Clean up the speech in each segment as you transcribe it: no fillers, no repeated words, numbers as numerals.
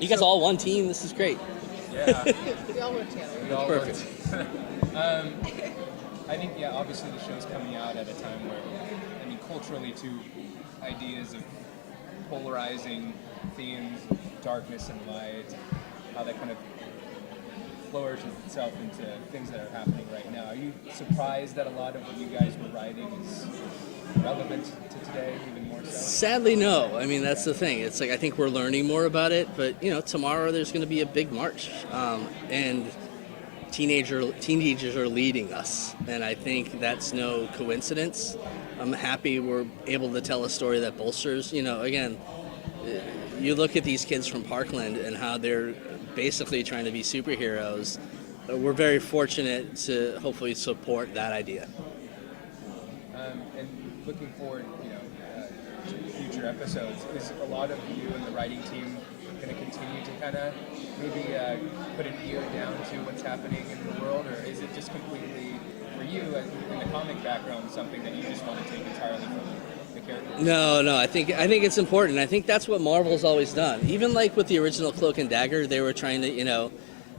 You guys all one team. This is great. Yeah. We all work together. We all Perfect. I think, yeah, obviously the show's coming out at a time where, I mean, culturally too, ideas of polarizing themes, darkness and light, how that kind of flourishes itself into things that are happening right now. Are you surprised that a lot of what you guys were writing is relevant to today, even more so? Sadly, no. I mean, that's the thing. It's like I think we're learning more about it, but tomorrow there's going to be a big march, and teenagers are leading us, and I think that's no coincidence. I'm happy we're able to tell a story that bolsters. Again, you look at these kids from Parkland and how they're basically trying to be superheroes. We're very fortunate to hopefully support that idea. And looking forward, to future episodes, is a lot of you and the writing team going to continue to kind of maybe put an ear down to what's happening in the world, or is it just completely, for you in the comic background, something that you just want to take entirely from the characters? No. I think it's important. I think that's what Marvel's always done. Even like with the original Cloak and Dagger, they were trying to,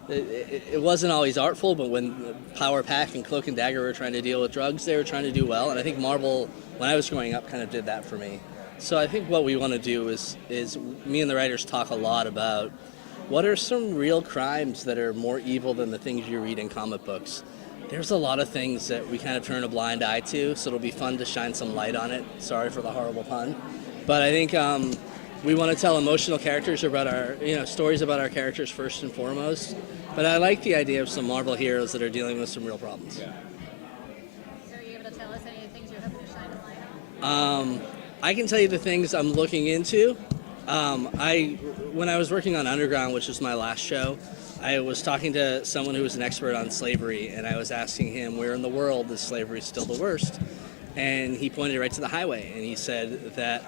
it wasn't always artful, but when Power Pack and Cloak and Dagger were trying to deal with drugs, they were trying to do well. And I think Marvel, when I was growing up, kind of did that for me. So I think what we want to do is me and the writers talk a lot about what are some real crimes that are more evil than the things you read in comic books. There's a lot of things that we kind of turn a blind eye to, so it'll be fun to shine some light on it. Sorry for the horrible pun. But I think we want to tell emotional characters about our, stories about our characters first and foremost. But I like the idea of some Marvel heroes that are dealing with some real problems. Yeah. So are you able to tell us any of the things you're hoping to shine a light on? I can tell you the things I'm looking into. When I was working on Underground, which was my last show, I was talking to someone who was an expert on slavery, and I was asking him where in the world is slavery still the worst? And he pointed right to the highway, and he said that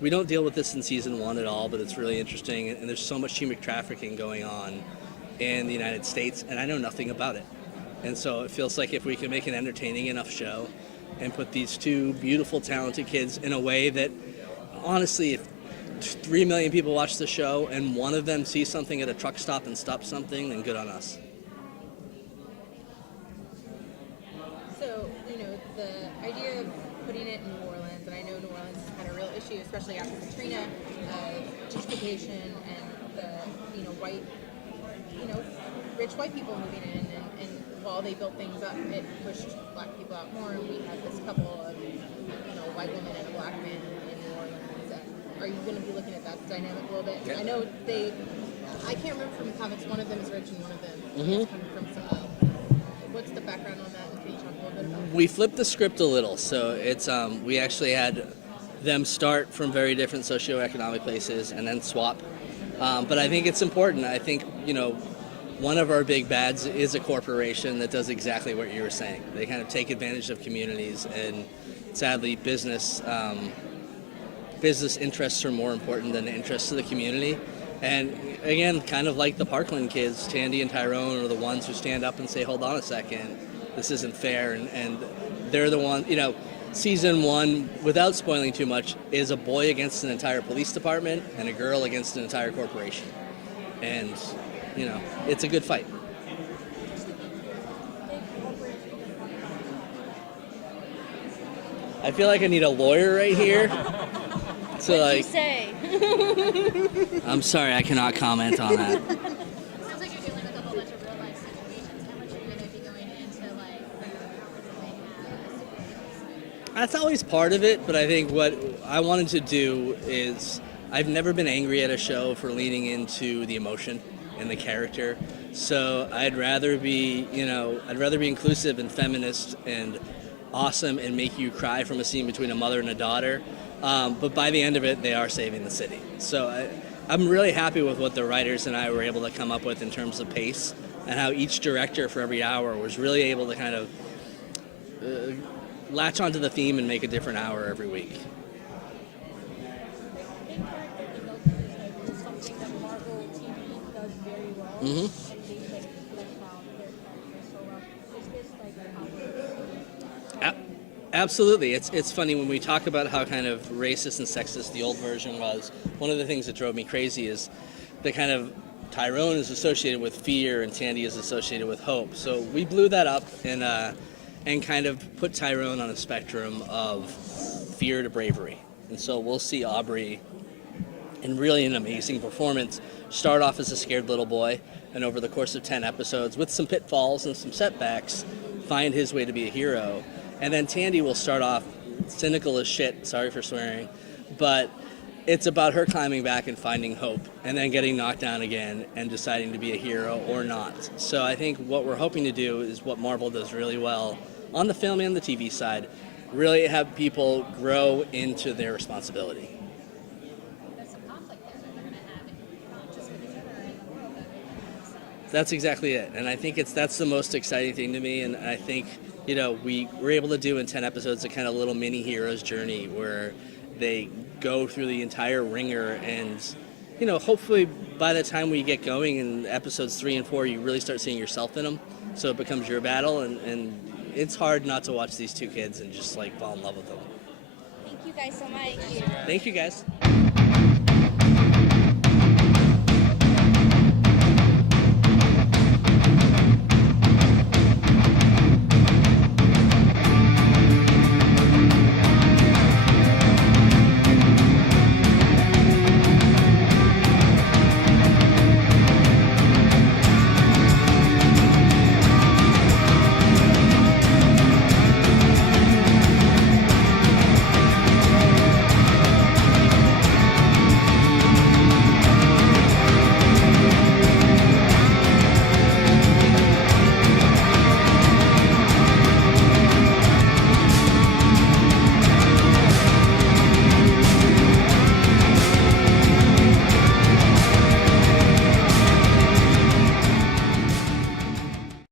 we don't deal with this in season 1 at all, but it's really interesting, and there's so much human trafficking going on in the United States, and I know nothing about it. And so it feels like if we can make an entertaining enough show and put these two beautiful, talented kids in a way that, honestly, if 3 million people watch the show and one of them sees something at a truck stop and stops something, then good on us. So, the idea of putting it in New Orleans, and I know New Orleans has had a real issue, especially after Katrina, gentrification and the, white, rich white people moving in, and while they built things up, it pushed black people out more, and we had this couple of, white women and a black man in New Orleans. Are you going to be looking at that dynamic a little bit? Yeah. I know I can't remember from the comics, one of them is rich and one of them is coming from some, what's the background on that, and can you talk a little bit about that? We flipped the script a little, so it's we actually had them start from very different socioeconomic places and then swap. But I think it's important. I think, one of our big bads is a corporation that does exactly what you were saying. They kind of take advantage of communities, and sadly, business interests are more important than the interests of the community. And again, kind of like the Parkland kids, Tandy and Tyrone are the ones who stand up and say, hold on a second, this isn't fair. And they're the one, season 1, without spoiling too much, is a boy against an entire police department and a girl against an entire corporation. And, it's a good fight. I feel like I need a lawyer right here. So, What'd you say? I'm sorry, I cannot comment on that. It sounds like you're dealing with a whole bunch of real life situations. How much are you going to be going into That's always part of it, but I think what I wanted to do is I've never been angry at a show for leaning into the emotion and the character. So I'd rather be inclusive and feminist and awesome and make you cry from a scene between a mother and a daughter. But by the end of it, they are saving the city. So I'm really happy with what the writers and I were able to come up with in terms of pace, and how each director for every hour was really able to kind of latch onto the theme and make a different hour every week. Something that Marvel TV does very well. Mm-hmm. And they flesh out their characters so well. Is this like how Absolutely. It's funny when we talk about how kind of racist and sexist the old version was. One of the things that drove me crazy is the kind of Tyrone is associated with fear and Tandy is associated with hope. So we blew that up and kind of put Tyrone on a spectrum of fear to bravery. And so we'll see Aubrey in really an amazing performance start off as a scared little boy and over the course of 10 episodes with some pitfalls and some setbacks find his way to be a hero. And then Tandy will start off cynical as shit, sorry for swearing, but it's about her climbing back and finding hope and then getting knocked down again and deciding to be a hero or not. So I think what we're hoping to do is what Marvel does really well on the film and the TV side, really have people grow into their responsibility. There's some conflict there that they're going to have, not just with each other in the world, but That's exactly it, and I think that's the most exciting thing to me. And I think we were able to do in 10 episodes a kind of little mini hero's journey where they go through the entire ringer, and hopefully by the time we get going in episodes 3 and 4, you really start seeing yourself in them. So it becomes your battle, and it's hard not to watch these two kids and just fall in love with them. thank you guys so much. Thank you guys.